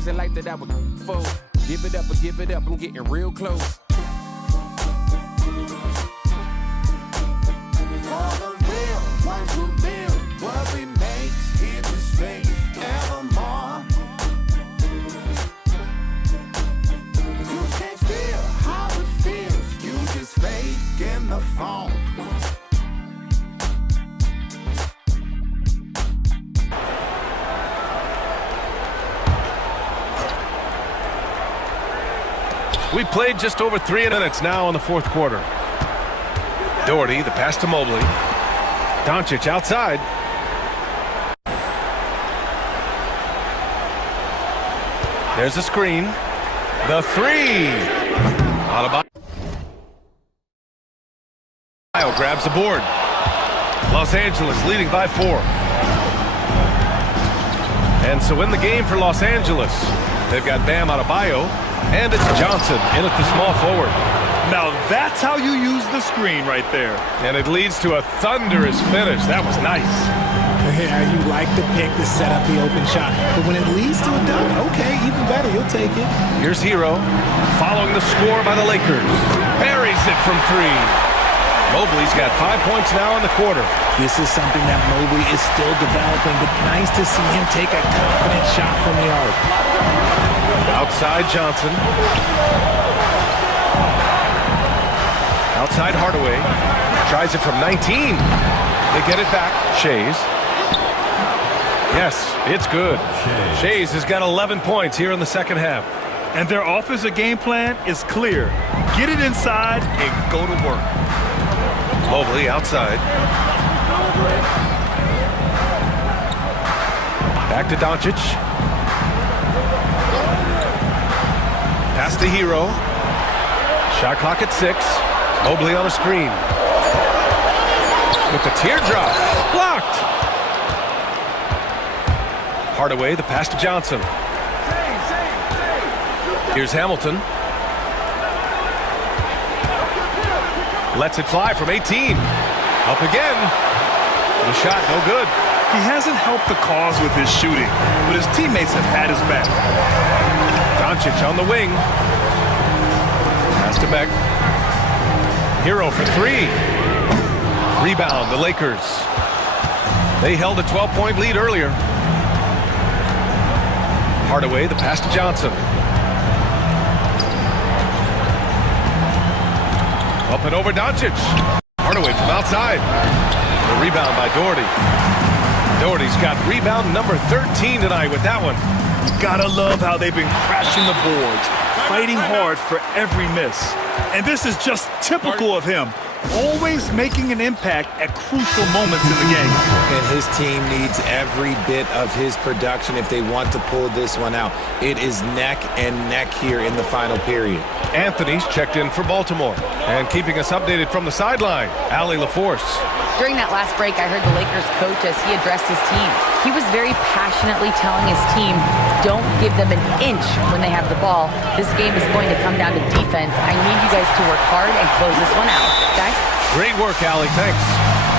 things in life that I would for. Give it up or give it up, I'm getting real close. We played just over 3 minutes now in the fourth quarter. Doherty, the pass to Mobley. Doncic outside. There's a screen. The three. Adebayo grabs the board. Los Angeles leading by 4. And so in the game for Los Angeles, they've got Bam Adebayo. And it's Johnson in at the small forward. Now that's how you use the screen right there. And it leads to a thunderous finish. That was nice. Yeah, you like the pick to set up the open shot. But when it leads to a dunk, okay, even better, you'll take it. Here's Hero following the score by the Lakers. Buries it from 3. Mobley's got 5 points now in the quarter. This is something that Mobley is still developing, but nice to see him take a confident shot from the arc. Outside Johnson. Outside Hardaway. Tries it from 19. They get it back. Shays. Yes, it's good. Shays has got 11 points here in the second half. And their offensive game plan is clear. Get it inside and go to work. Mobley outside. Back to Doncic. Pass to Hero. Shot clock at 6. Mobley on a screen. With the teardrop. Blocked. Hardaway, the pass to Johnson. Here's Hamilton. Lets it fly from 18. Up again. The shot no good. He hasn't helped the cause with his shooting, but his teammates have had his back. Doncic on the wing. Pass to Beck. Hero for 3. Rebound, the Lakers. They held a 12-point lead earlier. Hardaway, the pass to Johnson. Up and over Doncic. Hardaway from outside. The rebound by Doherty. Doherty's got rebound number 13 tonight with that one. Gotta love how they've been crashing the boards, fighting hard for every miss. And this is just typical of him, always making an impact at crucial moments in the game. And his team needs every bit of his production if they want to pull this one out. It is neck and neck here in the final period. Anthony's checked in for Baltimore. And keeping us updated from the sideline, Allie LaForce. During that last break, I heard the Lakers coach as he addressed his team. He was very passionately telling his team, don't give them an inch when they have the ball. This game is going to come down to defense. I need you guys to work hard and close this one out. Guys? Great work, Allie. Thanks.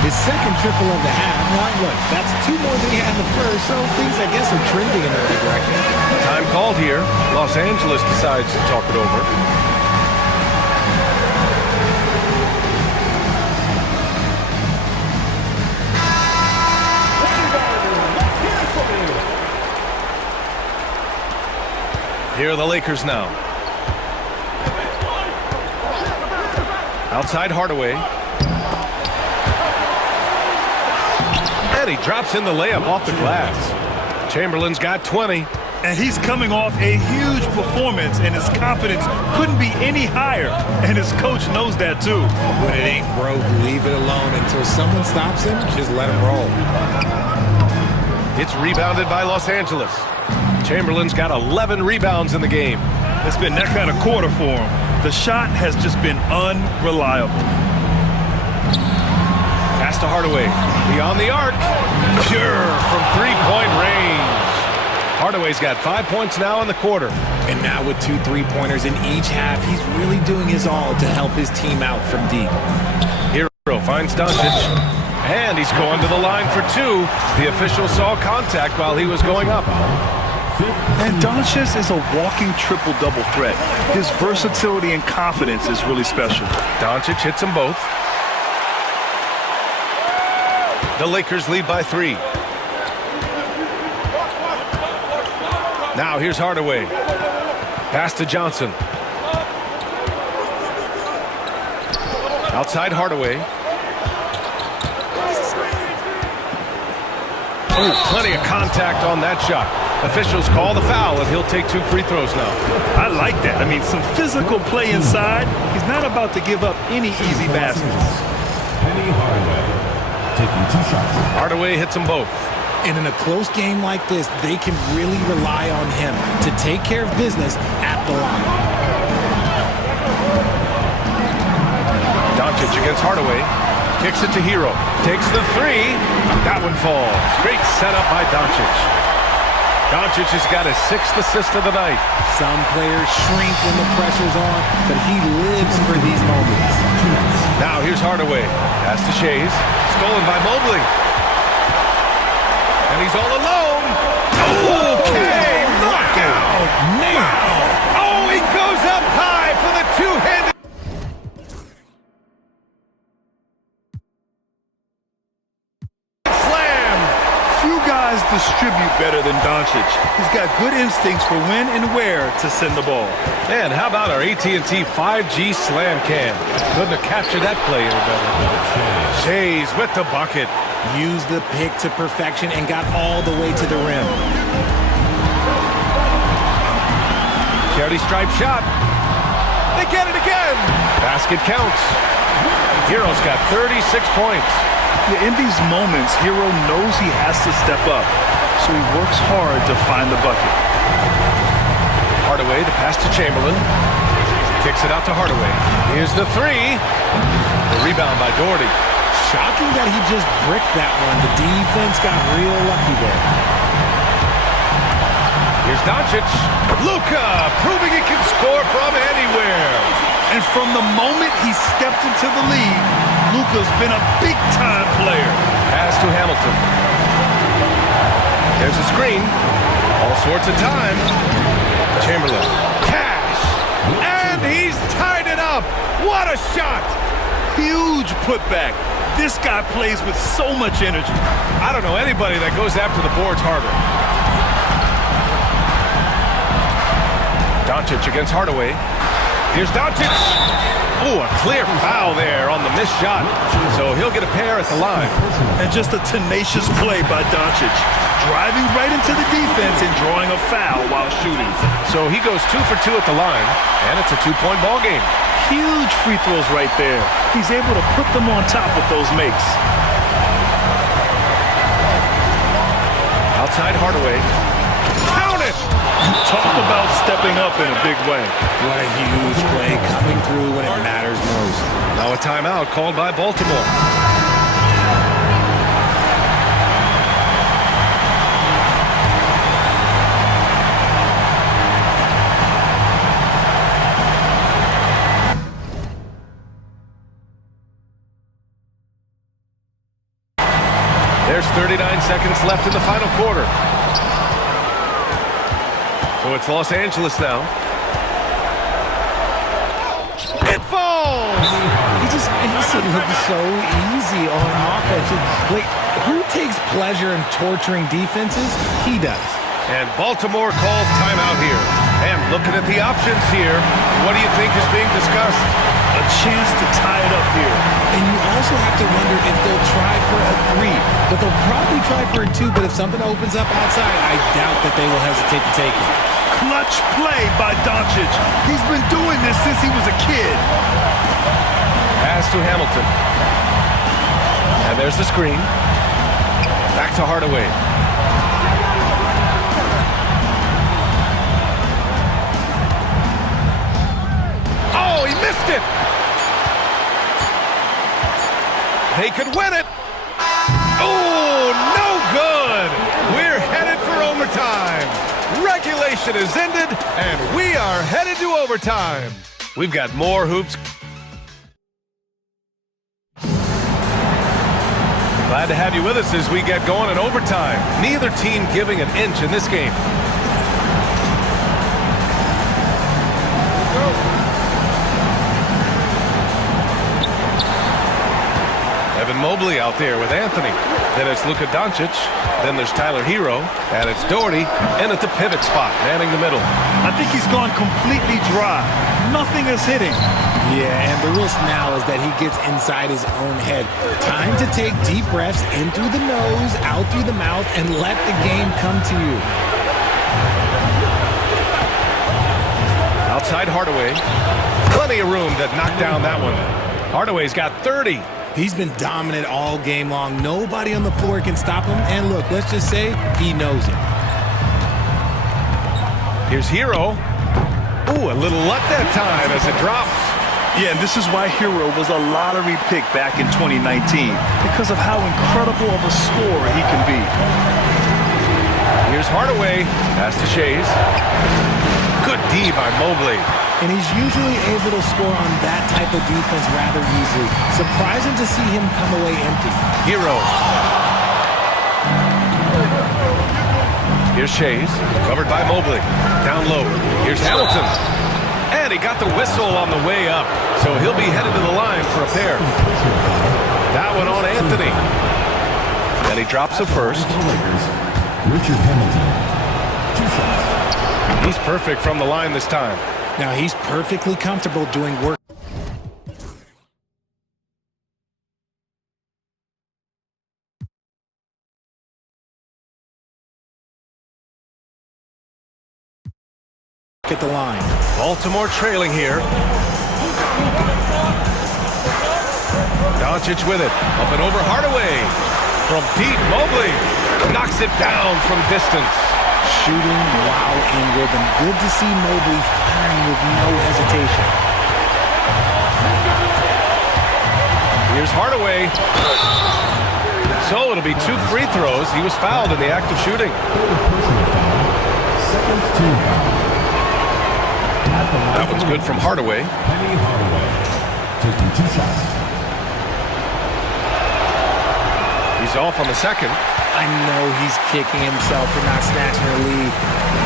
His second triple of the half. Now, look, that's 2 more than he had in the first, so things, I guess, are trending in the right direction. Time called here. Los Angeles decides to talk it over. Here are the Lakers now. Outside Hardaway. And he drops in the layup off the glass. Chamberlain's got 20. And he's coming off a huge performance, and his confidence couldn't be any higher. And his coach knows that too. When it ain't broke, leave it alone until someone stops him. Just let him roll. It's rebounded by Los Angeles. Chamberlain's got 11 rebounds in the game. It's been that kind of quarter for him. The shot has just been unreliable. Pass to Hardaway. Beyond the arc. Pure from 3-point range. Hardaway's got 5 points now in the quarter. And now with 2 3-pointers in each half, he's really doing his all to help his team out from deep. Hero finds Doncic. And he's going to the line for 2. The official saw contact while he was going up. And Doncic is a walking triple-double threat. His versatility and confidence is really special. Doncic hits them both. The Lakers lead by 3. Now here's Hardaway. Pass to Johnson. Outside Hardaway. Oh, plenty of contact on that shot. Officials call the foul, and he'll take 2 free throws now. I like that. I mean, some physical play inside. He's not about to give up any easy baskets. Hardaway taking 2 shots. Hardaway hits them both. And in a close game like this, they can really rely on him to take care of business at the line. Doncic against Hardaway. Kicks it to Hero. Takes the 3. That one falls. Great setup by Doncic. Doncic has got his 6th assist of the night. Some players shrink when the pressure's on, but he lives for these moments. Now here's Hardaway. Pass to Shays. Stolen by Mobley. And he's all alone. Okay, knockout. Wow. Oh, he goes up high for the two-handed. Distribute better than Doncic. He's got good instincts for when and where to send the ball. And how about our AT&T 5G slam cam? Couldn't have captured that play any better. Shays with the bucket. Used the pick to perfection and got all the way to the rim. Charity stripe shot. They get it again. Basket counts. Hero's got 36 points. Yeah, in these moments, Hero knows he has to step up, so he works hard to find the bucket. Hardaway, the pass to Chamberlain. Kicks it out to Hardaway. Here's the 3. The rebound by Doherty. Shocking that he just bricked that one. The defense got real lucky there. Here's Doncic. Luka proving he can score from anywhere. And from the moment he stepped into the league, Luka's been a big-time player. Pass to Hamilton. There's a screen. All sorts of time. Chamberlain. Cash. And he's tied it up. What a shot. Huge putback. This guy plays with so much energy. I don't know anybody that goes after the boards harder. Doncic against Hardaway. Here's Doncic. Oh, a clear foul there on the missed shot. So he'll get a pair at the line. And just a tenacious play by Doncic. Driving right into the defense and drawing a foul while shooting. So he goes 2 for 2 at the line, and it's a 2-point ball game. Huge free throws right there. He's able to put them on top with those makes. Outside Hardaway. Count it! Talk about stepping up in a big way. What a huge play coming through when it matters most. Now a timeout called by Baltimore. There's 39 seconds left in the final quarter. So it's Los Angeles now. It falls! He just makes it look so easy on offense. Like, who takes pleasure in torturing defenses? He does. And Baltimore calls timeout here. And looking at the options here, what do you think is being discussed? A chance to tie it up here. And you also have to wonder if they'll try for a 3. But they'll probably try for a 2, but if something opens up outside, I doubt that they will hesitate to take it. Clutch play by Doncic. He's been doing this since he was a kid. Pass to Hamilton. And there's the screen. Back to Hardaway. Oh, he missed it! They could win it! Oh, no good! We're headed for overtime. Regulation is ended, and we are headed to overtime. We've got more hoops. Glad to have you with us as we get going in overtime. Neither team giving an inch in this game. Mobley out there with Anthony. Then it's Luka Doncic. Then there's Tyler Hero. And it's Doherty in at the pivot spot, manning the middle. I think he's gone completely dry. Nothing is hitting. Yeah, and the risk now is that he gets inside his own head. Time to take deep breaths in through the nose, out through the mouth, and let the game come to you. Outside Hardaway. Plenty of room to knock down that one. Hardaway's got 30. He's been dominant all game long. Nobody on the floor can stop him. And look, let's just say he knows it. Here's Hero. Ooh, a little luck that time as it drops. Yeah, and this is why Hero was a lottery pick back in 2019, because of how incredible of a scorer he can be. Here's Hardaway. Pass to Shays. Good D by Mobley. And he's usually able to score on that type of defense rather easily. Surprising to see him come away empty. Hero. Here's Shays, covered by Mobley. Down low. Here's Hamilton. And he got the whistle on the way up. So he'll be headed to the line for a pair. That one on Anthony. And he drops the first. Richard Hamilton. 2 shots. He's perfect from the line this time. Now he's perfectly comfortable doing work. At the line. Baltimore trailing here. Doncic with it. Up and over Hardaway. From deep, Mobley knocks it down from distance. Shooting while in rhythm. Good to see Mobley firing with no hesitation. Here's Hardaway. So it'll be 2 free throws. He was fouled in the act of shooting. Second team foul. That one's good from Hardaway. Penny Hardaway. Taking 2 shots. He's off on the second. I know he's kicking himself for not snatching the lead.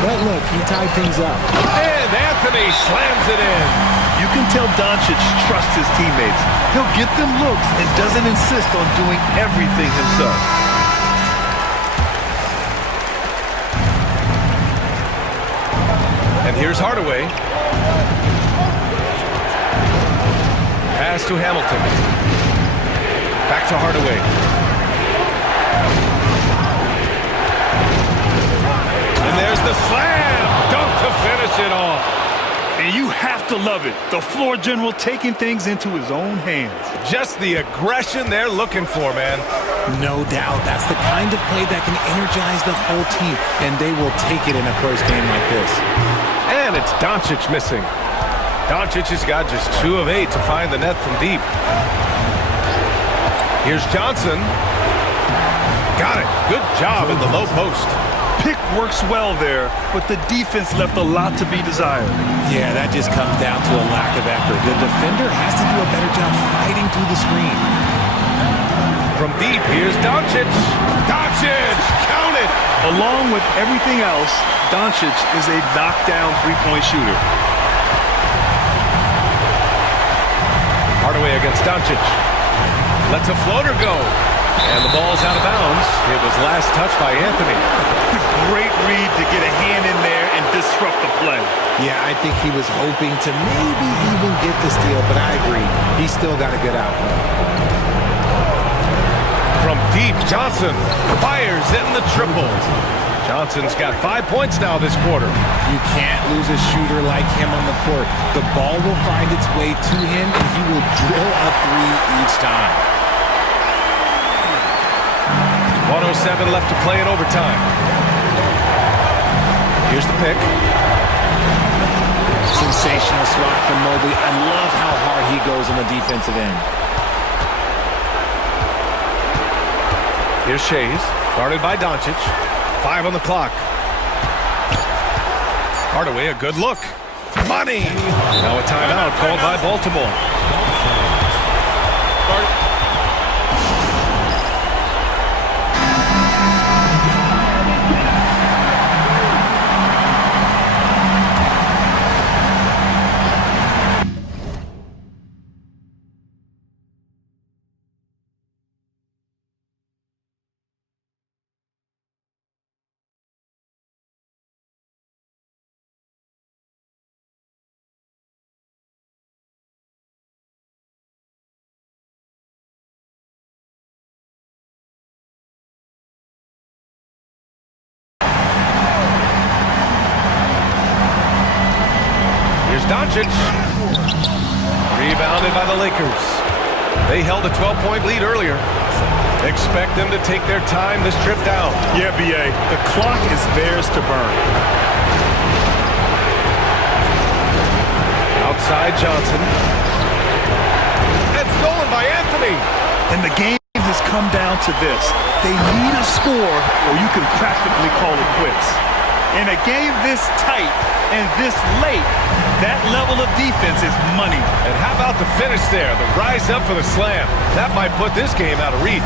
But look, he tied things up. And Anthony slams it in. You can tell Doncic trusts his teammates. He'll get them looks and doesn't insist on doing everything himself. And here's Hardaway. Pass to Hamilton. Back to Hardaway. And there's the slam. Dunk to finish it off. And you have to love it. The floor general taking things into his own hands. Just the aggression they're looking for, man. No doubt. That's the kind of play that can energize the whole team, and they will take it in a close game like this. And it's Doncic missing. Doncic has got just 2 of 8 to find the net from deep. Here's Johnson. Got it. Good job in the low post. Pick works well there, but the defense left a lot to be desired. Yeah, that just comes down to a lack of effort. The defender has to do a better job fighting through the screen. From deep, here's Doncic. Doncic, count it. Along with everything else, Doncic is a knockdown three-point shooter. Hardaway against Doncic. Lets a floater go. And the ball's out of bounds. It was last touched by Anthony. Great read to get a hand in there and disrupt the play. Yeah, I think he was hoping to maybe even get the steal, but I agree. He's still got a good outcome. From deep, Johnson fires in the triple. Johnson's got 5 points now this quarter. You can't lose a shooter like him on the court. The ball will find its way to him, and he will drill a 3 each time. 1:07 left to play in overtime. Here's the pick. Sensational swat from Mobley. I love how hard he goes on the defensive end. Here's Shays, guarded by Doncic. 5 on the clock. Hardaway, a good look. Money! Now a timeout called by Baltimore. Doncic. Rebounded by the Lakers. They held a 12-point lead earlier. Expect them to take their time this trip down. Yeah, B.A. The clock is theirs to burn. Outside Johnson. And stolen by Anthony. And the game has come down to this. They need a score or you can practically call it quits. In a game this tight and this late, that level of defense is money. And how about the finish there? The rise up for the slam. That might put this game out of reach.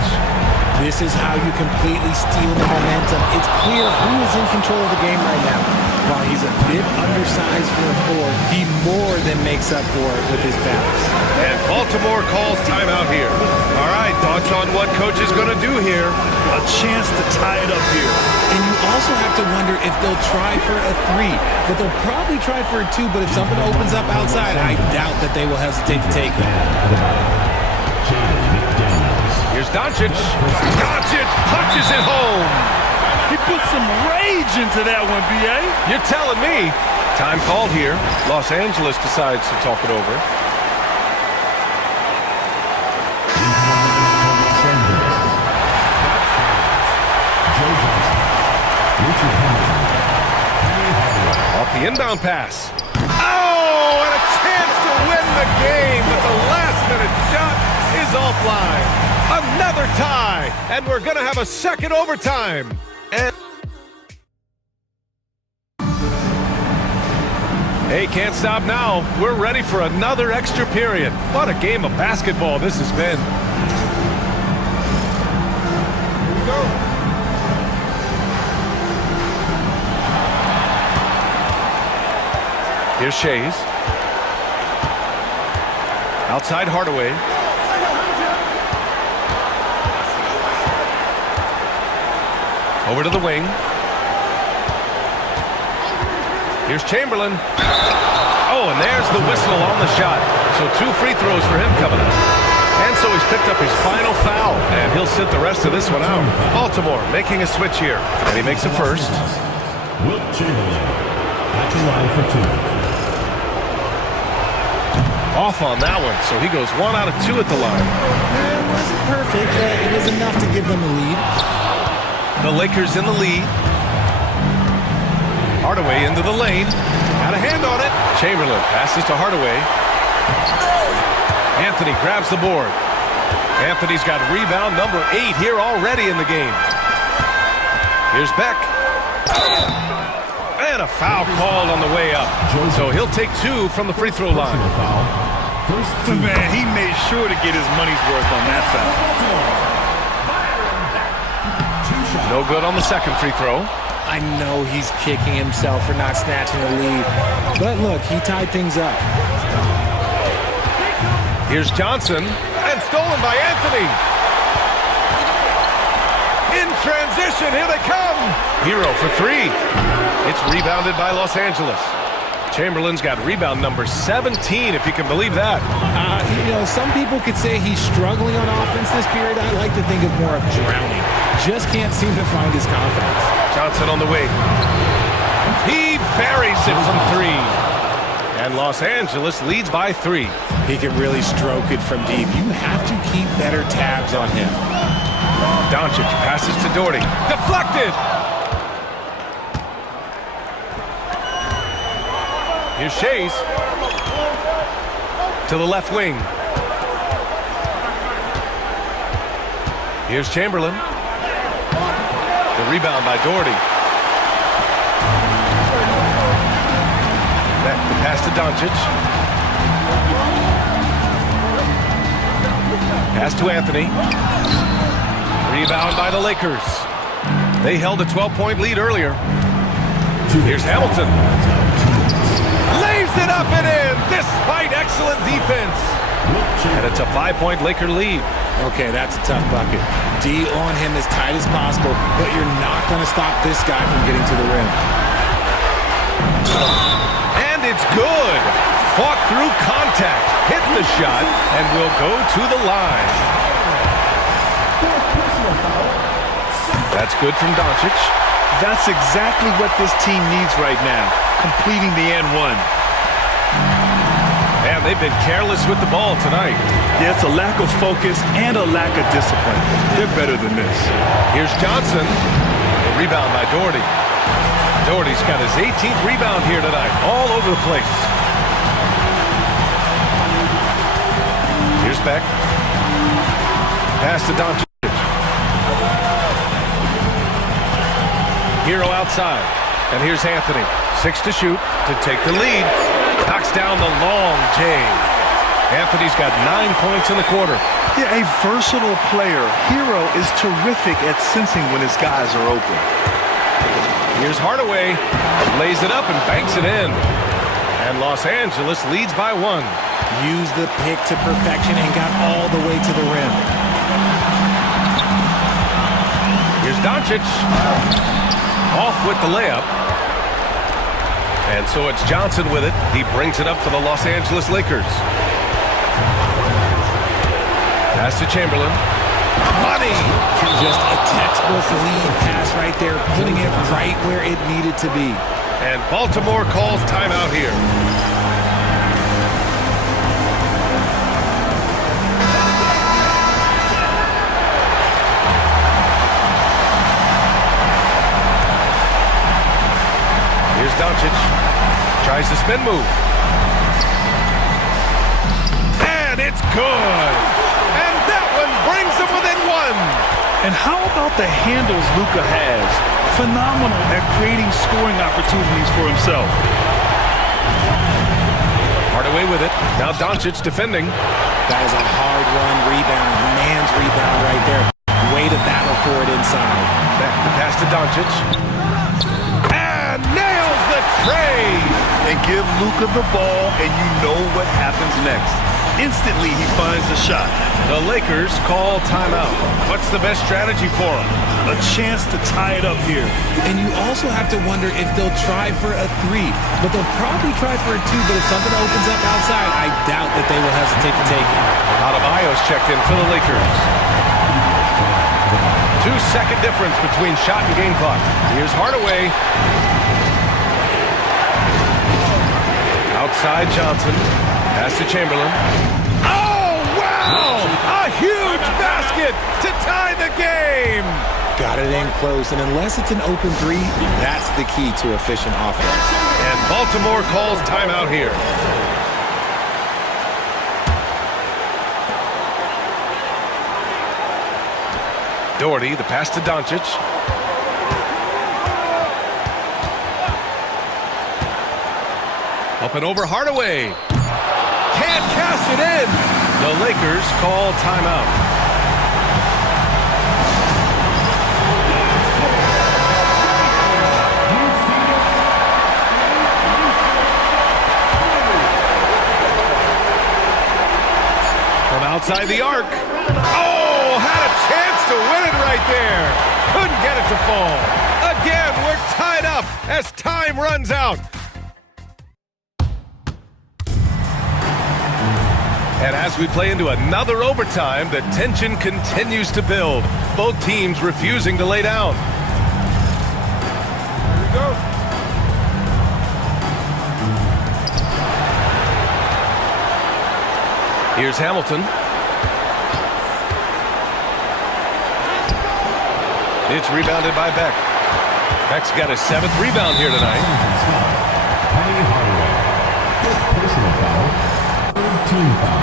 This is how you completely steal the momentum. It's clear who is in control of the game right now. While he's a bit undersized for a forward, he more than makes up for it with his bounce. And Baltimore calls timeout here. All right, thoughts on what coach is going to do here? A chance to tie it up here. And you also have to wonder if they'll try for a 3. But they'll probably try for a 2, but if something opens up outside, I doubt that they will hesitate to take it. Here's Doncic. Doncic punches it home. He put some rage into that one, B.A. You're telling me. Time called here. Los Angeles decides to talk it over. Off the inbound pass. Oh, and a chance to win the game, but the last-minute shot is offline. Another tie, and we're going to have a second overtime. And hey, can't stop now. We're ready for another extra period. What a game of basketball this has been. Here we go. Here's Shays. Outside Hardaway. Over to the wing. Here's Chamberlain. Oh, and there's the whistle on the shot. So 2 free throws for him coming up. And so he's picked up his final foul, and he'll sit the rest of this one out. Baltimore making a switch here, and he makes a first. Wilt Chamberlain at the line for 2. Off on that one, so he goes 1 out of 2 at the line. It wasn't perfect, but it was enough to give them a lead. The Lakers in the lead. Hardaway into the lane. Got a hand on it. Chamberlain passes to Hardaway. Anthony grabs the board. Anthony's got rebound number 8 here already in the game. Here's Beck. And a foul called on the way up. So he'll take 2 from the free throw line. Man, he made sure to get his money's worth on that foul. No good on the second free throw. I know he's kicking himself for not snatching the lead. But look, he tied things up. Here's Johnson. And stolen by Anthony. In transition, here they come. Hero for 3. It's rebounded by Los Angeles. Chamberlain's got rebound number 17, if you can believe that. You know, some people could say he's struggling on offense this period. I like to think of more of drowning. Just can't seem to find his confidence. Johnson on the wing. He buries it from 3. And Los Angeles leads by 3. He can really stroke it from deep. You have to keep better tabs on him. Doncic passes to Doherty. Deflected! Here's Shays. To the left wing. Here's Chamberlain. The rebound by Doherty. Back the pass to Doncic. Pass to Anthony. Rebound by the Lakers. They held a 12-point lead earlier. Here's Hamilton. Lays it up and in, despite excellent defense. And it's a 5-point Laker lead. Okay, that's a tough bucket. D on him as tight as possible, but you're not going to stop this guy from getting to the rim. And it's good. Fought through contact, hit the shot, and will go to the line. That's good from Doncic. That's exactly what this team needs right now, completing the N1. And they've been careless with the ball tonight. Yeah, it's a lack of focus and a lack of discipline. They're better than this. Here's Johnson. The rebound by Doherty. Doherty's got his 18th rebound here tonight. All over the place. Here's Beck. Pass to Doncic. Hero outside. And here's Anthony. 6 to shoot to take the lead. Knocks down the long J. Anthony's got 9 points in the quarter. Yeah, a versatile player. Hero is terrific at sensing when his guys are open. Here's Hardaway. Lays it up and banks it in. And Los Angeles leads by 1. Used the pick to perfection and got all the way to the rim. Here's Doncic. Off with the layup. And so it's Johnson with it. He brings it up for the Los Angeles Lakers. Pass to Chamberlain. Money! Just a textbook lead pass right there, putting it right where it needed to be. And Baltimore calls timeout here. Here's Doncic. Tries the spin move. And it's good. And that one brings them within 1. And how about the handles Luka has? Phenomenal at creating scoring opportunities for himself. Hardaway with it. Now Doncic defending. That is a hard-run rebound. Man's rebound right there. Way to battle for it inside. Back the pass to Doncic. And nails the tray. And give Luka the ball, and you know what happens next. Instantly, he finds the shot. The Lakers call timeout. What's the best strategy for them? A chance to tie it up here. And you also have to wonder if they'll try for a 3. But they'll probably try for a 2. But if something opens up outside, I doubt that they will hesitate to take it. Adebayo's checked in for the Lakers. 2-second difference between shot and game clock. Here's Hardaway. Outside Johnson. Pass to Chamberlain. Oh, wow! A huge basket to tie the game! Got it in close, and unless it's an open 3, that's the key to efficient offense. And Baltimore calls timeout here. Doherty, the pass to Doncic. Up and over Hardaway. Can't cash it in. The Lakers call timeout. From outside the arc. Oh, had a chance to win it right there. Couldn't get it to fall. Again, we're tied up as time runs out. And as we play into another overtime, the tension continues to build. Both teams refusing to lay down. Here we go. Here's Hamilton. It's rebounded by Beck. Beck's got his 7th rebound here tonight. Personal foul. Team foul.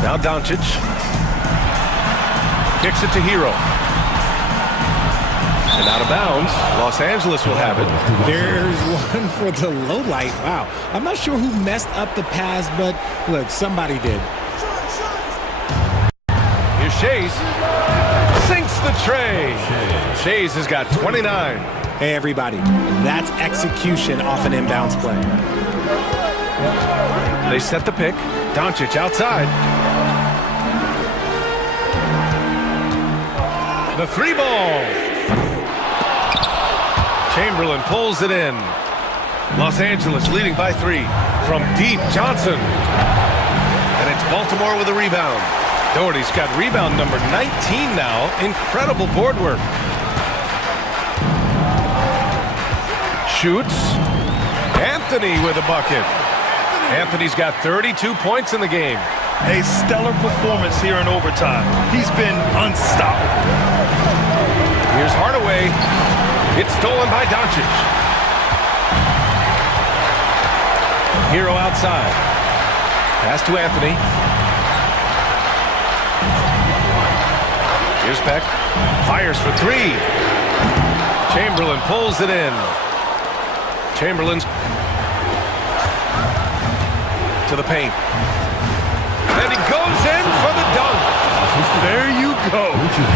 Now Doncic kicks it to Hero. And out of bounds. Los Angeles will have it. There's one for the low light. Wow. I'm not sure who messed up the pass, but look, somebody did. Here's Shays. Sinks the tray. Shays has got 29. Hey, everybody, that's execution off an inbounds play. They set the pick. Doncic outside. The 3 ball. Chamberlain pulls it in. Los Angeles leading by 3. From deep, Johnson. And it's Baltimore with a rebound. Doherty's got rebound number 19 now. Incredible board work. shoots. Anthony with a bucket. Anthony's got 32 points in the game. A stellar performance here in overtime. He's been unstoppable. Here's Hardaway. It's stolen by Doncic. Hero outside. Pass to Anthony. Here's Beck. Fires for three. Chamberlain pulls it in. Chamberlain's to the paint. And he goes in for the dunk. There you go.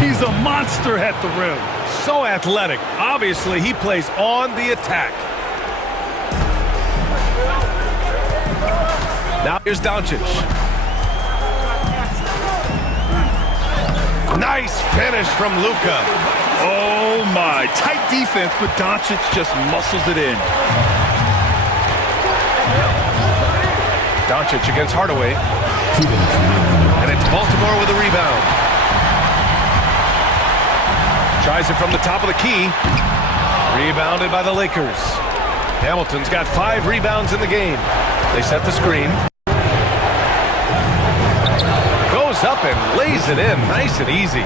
He's a monster at the rim. So athletic. Obviously, he plays on the attack. Now here's Doncic. Nice finish from Luka. Oh, my. Tight defense, but Doncic just muscles it in. Doncic against Hardaway. And it's Baltimore with a rebound. Tries it from the top of the key. Rebounded by the Lakers. Hamilton's got 5 rebounds in the game. They set the screen. Goes up and lays it in nice and easy.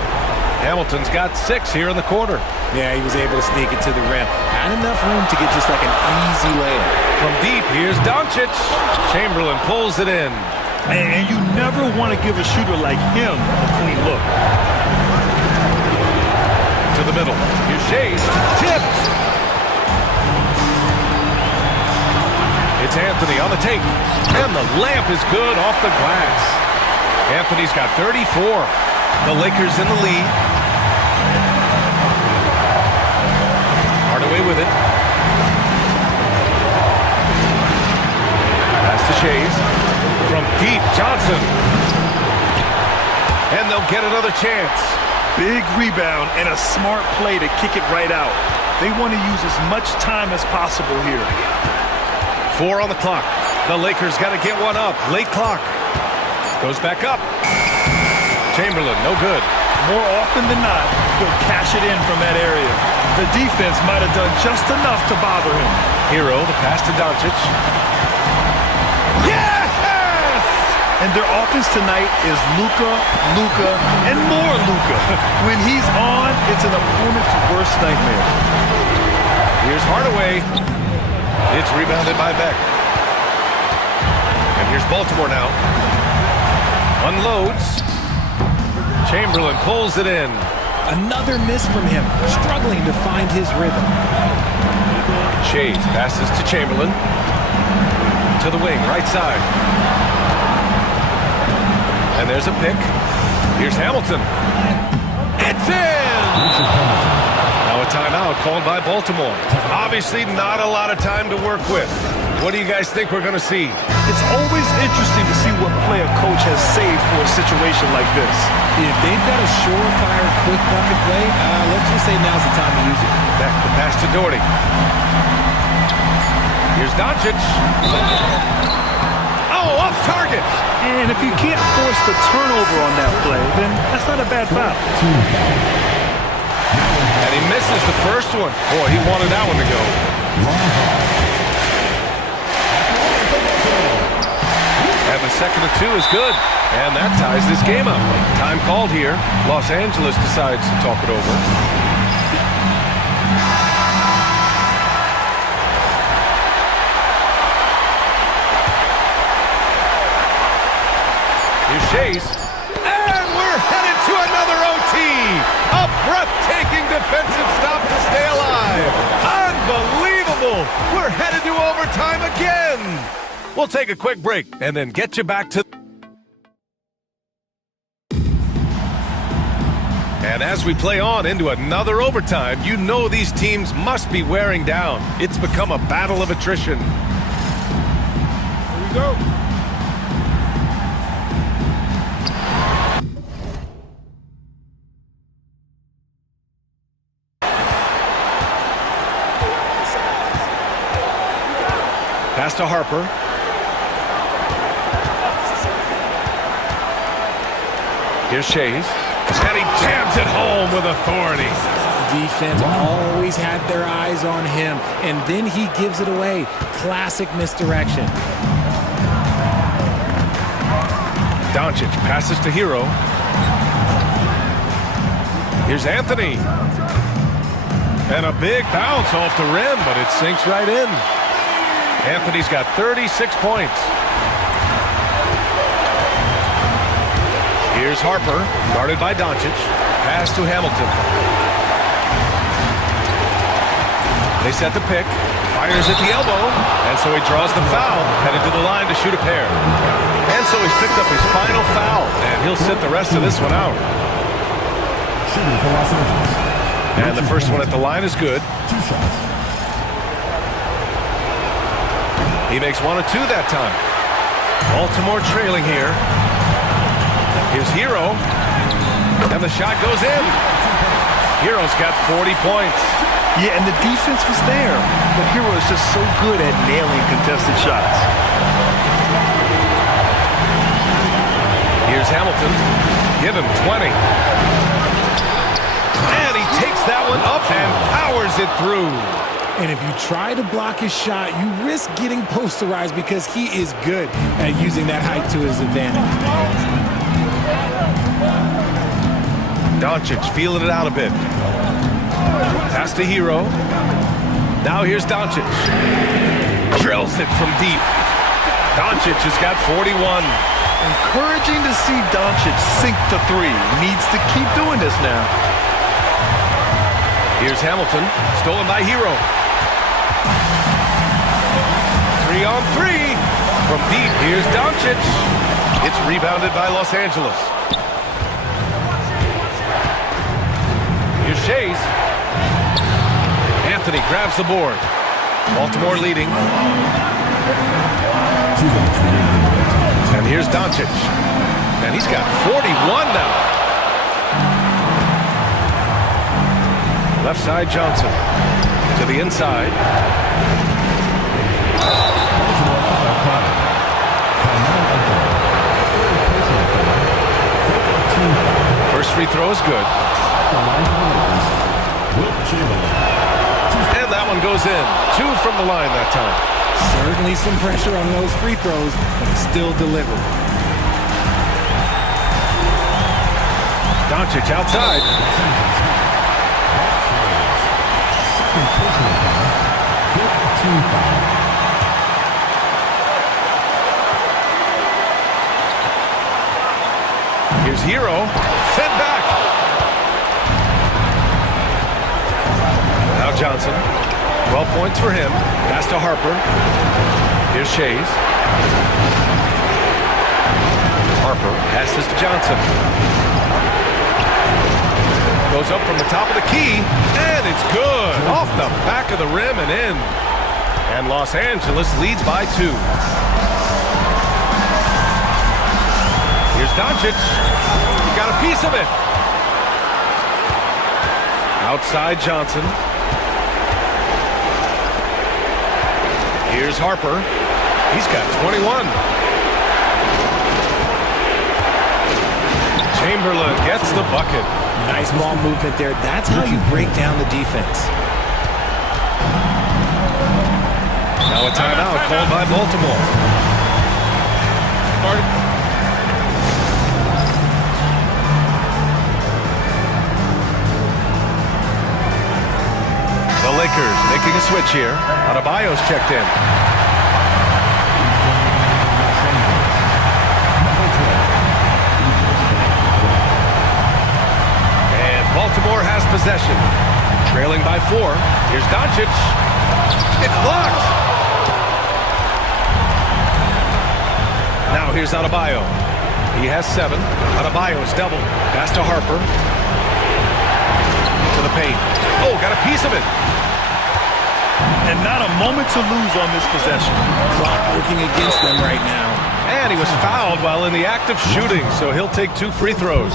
Hamilton's got 6 here in the quarter. Yeah, he was able to sneak it to the rim. Had enough room to get just like an easy layup. From deep, here's Doncic. Chamberlain pulls it in. And you never want to give a shooter like him a clean look. To the middle. Here's Shays. Tipped. It's Anthony on the take. And the layup is good off the glass. Anthony's got 34. The Lakers in the lead. Hardaway with it. Pass to Shays. From deep, Johnson. And they'll get another chance. Big rebound and a smart play to kick it right out. They want to use as much time as possible here. 4 on the clock. The Lakers got to get one up. Late clock. Goes back up. Chamberlain, no good. More often than not, he'll cash it in from that area. The defense might have done just enough to bother him. Hero, the pass to Doncic. Yes! And their offense tonight is Luka, Luka, and more Luka. When he's on, it's an opponent's worst nightmare. Here's Hardaway. It's rebounded by Beck. And here's Baltimore now. Unloads. Chamberlain pulls it in. Another miss from him, struggling to find his rhythm. Shays passes to Chamberlain. To the wing, right side. And there's a pick. Here's Hamilton. It's in! Now a timeout called by Baltimore. Obviously not a lot of time to work with. What do you guys think we're going to see? It's always interesting to see what play a coach has saved for a situation like this. If they've got a surefire, quick bucket play, let's just say now's the time to use it. Back the pass to Doherty. Here's Doncic. Oh, off target. And if you can't force the turnover on that play, then that's not a bad foul. And he misses the first one. Boy, he wanted that one to go. And the second of 2 is good. And that ties this game up. Time called here. Los Angeles decides to talk it over. Here's Shays. And we're headed to another OT. A breathtaking defensive stop to stay alive. Unbelievable. We're headed to overtime again. We'll take a quick break and then get you back to... And as we play on into another overtime, you know these teams must be wearing down. It's become a battle of attrition. Here we go. Pass to Harper. Here's Shays. And he jams it home with authority. defense always had their eyes on him, and then he gives it away. Classic misdirection. Doncic passes to Hero. Here's Anthony. And a big bounce off the rim, but it sinks right in. Anthony's got 36 points. Here's Harper, guarded by Doncic. Pass to Hamilton. They set the pick. Fires at the elbow. And so he draws the foul, headed to the line to shoot a pair. And so he's picked up his final foul, and he'll sit the rest of this one out. Shooting for Los Angeles. And the first one at the line is good. 2 shots. He makes 1 of 2 that time. Baltimore trailing here. Here's Hero. And the shot goes in. Hero's got 40 points. Yeah, and the defense was there. But Hero is just so good at nailing contested shots. Here's Hamilton. Give him 20. And he takes that one up and powers it through. And if you try to block his shot, you risk getting posterized because he is good at using that height to his advantage. Doncic feeling it out a bit. Pass to Hero. Now here's Doncic. Drills it from deep. Doncic has got 41. Encouraging to see Doncic sink the 3. Needs to keep doing this now. Here's Hamilton, stolen by Hero. 3 on 3 from deep. Here's Doncic. It's rebounded by Los Angeles. Here's Shays. Anthony grabs the board. Baltimore leading. 2 minutes remaining. And here's Doncic. And he's got 41 now. Left side Johnson. To the inside. First free throw is good. And that one goes in. 2 from the line that time. Certainly some pressure on those free throws, but he still delivered. Doncic outside. Here's Hero. Sent back. Now Johnson. 12 points for him. Pass to Harper. Here's Shays. Harper passes to Johnson. Goes up from the top of the key, and it's good. Off the back of the rim and in. And Los Angeles leads by 2. Here's Doncic. He got a piece of it. Outside Johnson. Here's Harper. He's got 21. Chamberlain gets the bucket. Nice ball movement there. That's how you break down the defense. Now a timeout called by Baltimore. The Lakers making a switch here. Adebayo's checked in. And Baltimore has possession. Trailing by 4. Here's Doncic. It's blocked. Now here's Adebayo. He has 7. Adebayo's double. Pass to Harper. To the paint. Oh, got a piece of it. And not a moment to lose on this possession. Clock working against them right now. And he was fouled while in the act of shooting, so he'll take 2 free throws.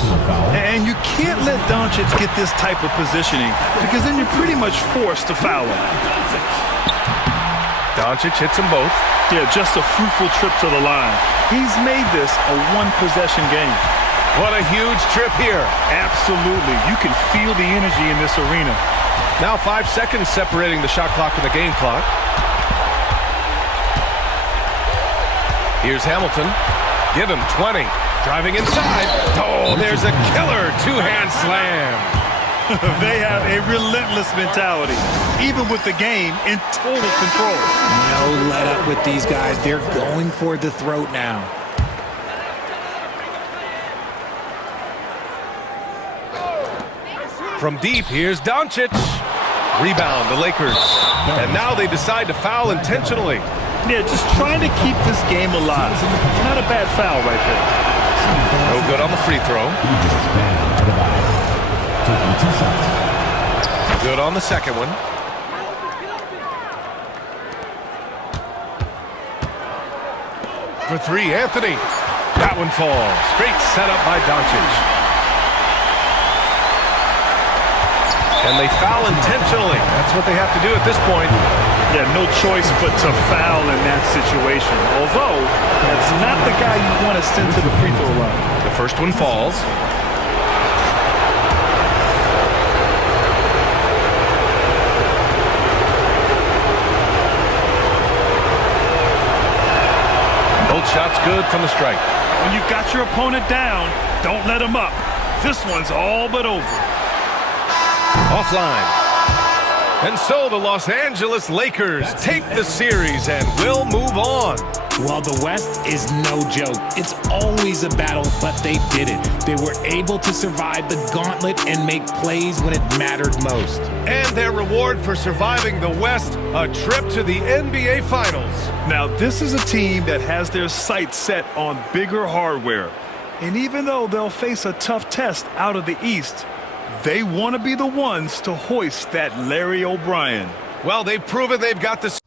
And you can't let Doncic get this type of positioning because then you're pretty much forced to foul him. Doncic hits them both. Yeah, just a fruitful trip to the line. He's made this a 1-possession game. What a huge trip here. Absolutely. You can feel the energy in this arena. Now 5 seconds separating the shot clock and the game clock. Here's Hamilton. Give him 20. Driving inside. Oh, there's a killer two-hand slam. They have a relentless mentality, even with the game in total control. No let up with these guys. They're going for the throat now. From deep, here's Doncic. Rebound, the Lakers. And now they decide to foul intentionally. Yeah, just trying to keep this game alive. Not a bad foul right there. No good on the free throw. Good on the second one. For three, Anthony. That one falls. Great setup by Doncic. And they foul intentionally. That's what they have to do at this point. Yeah, no choice but to foul in that situation. Although, that's not the guy you want to send to the free throw line. The first one falls. Both shots good from the strike. When you've got your opponent down, don't let him up. This one's all but over. Offline. And so the Los Angeles Lakers take the series and will move on. Well, the West is no joke. It's always a battle, but they did it. They were able to survive the gauntlet and make plays when it mattered most. And their reward for surviving the West, a trip to the NBA Finals. Now, this is a team that has their sights set on bigger hardware. And even though they'll face a tough test out of the East, they want to be the ones to hoist that Larry O'Brien. Well, they've proven they've got this.